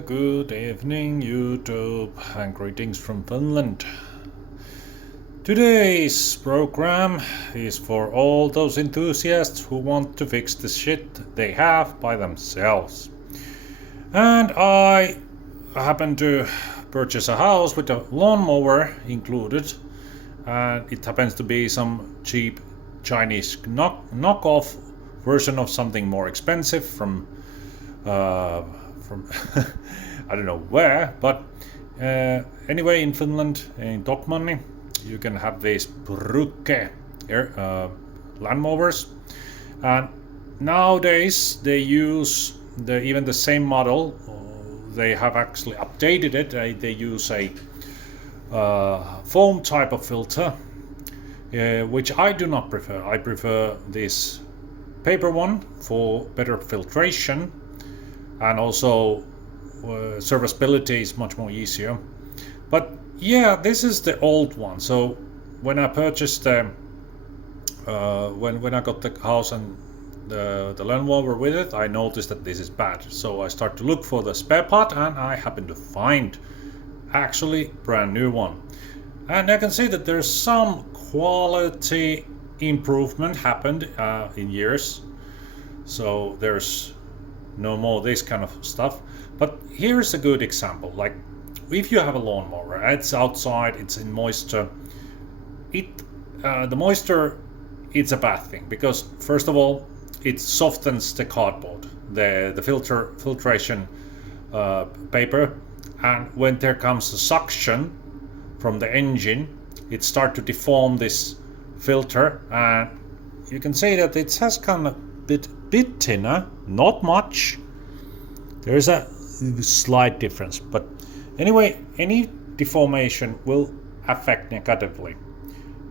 Good evening, YouTube, and greetings from Finland. Today's program is for all those enthusiasts who want to fix the shit they have by themselves. And I happen to purchase a house with a lawnmower included, and it happens to be some cheap Chinese knockoff version of something more expensive from I don't know where, but anyway, in Finland, in Tokmanni, you can have these Brücke lawnmovers, and nowadays they use even the same model. They have actually updated it. They use a foam type of filter, which I do not prefer. I prefer this paper one for better filtration, and also serviceability is much more easier. But yeah, this is the old one. So when I purchased when I got the house and the lawnmower with it, I noticed that this is bad. So I start to look for the spare part, and I happen to find actually brand new one. And I can see that there's some quality improvement happened in years. So there's no more this kind of stuff. But here's a good example. Like, if you have a lawnmower, it's outside, it's in moisture. The moisture, it's a bad thing, because first of all, it softens the cardboard, the filtration paper, and when there comes a suction from the engine, it starts to deform this filter, and you can see that it has kind of bit thinner, not much. There is a slight difference, but anyway, any deformation will affect negatively.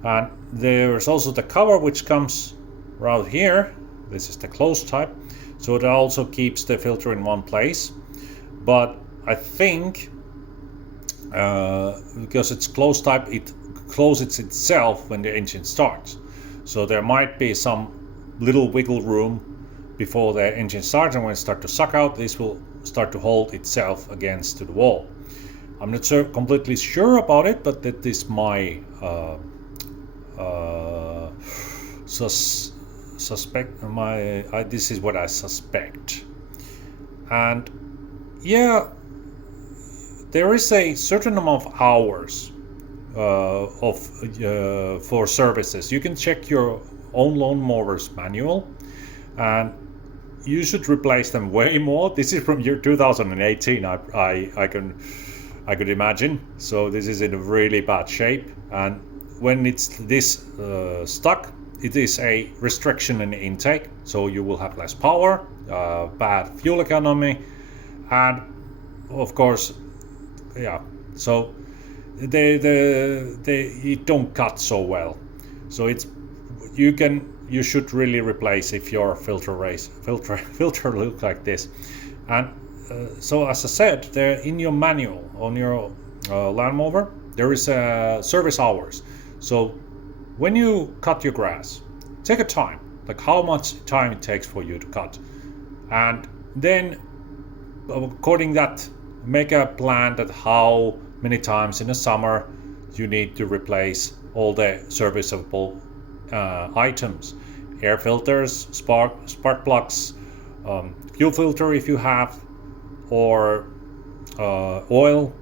And there's also the cover, which comes right here. This is the closed type, so it also keeps the filter in one place. But I think because it's closed type, it closes itself when the engine starts. So there might be some little wiggle room before the engine starts, and when it starts to suck out, this will start to hold itself against the wall. I'm not completely sure about it, but that is my suspect. This is what I suspect. And yeah, there is a certain amount of hours for services. You can check your own lawnmower's manual, and you should replace them way more. This is from year 2018. I could imagine. So this is in a really bad shape, and when it's this stuck, it is a restriction in intake. So you will have less power, bad fuel economy, and of course, yeah. So they don't cut so well. So you should really replace if your filter look like this. And so as I said, there in your manual on your lawnmower, there is service hours. So when you cut your grass, take a time, like how much time it takes for you to cut, and then according that, make a plan that how many times in the summer you need to replace all the serviceable items: air filters, spark plugs, fuel filter if you have, or oil.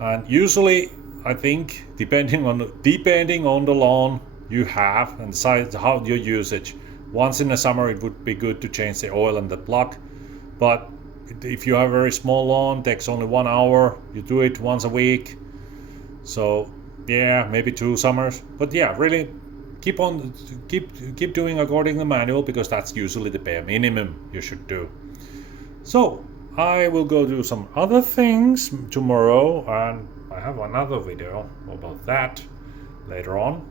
And usually, I think depending on the lawn you have and size, how your usage, once in the summer it would be good to change the oil and the plug. But if you have a very small lawn, it takes only 1 hour. You do it once a week. So yeah, maybe 2 summers. But yeah, really keep doing according to the manual, because that's usually the bare minimum you should do. So I will go do some other things tomorrow, and I have another video about that later on.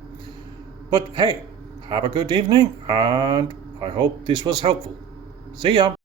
But hey, have a good evening, and I hope this was helpful. See ya!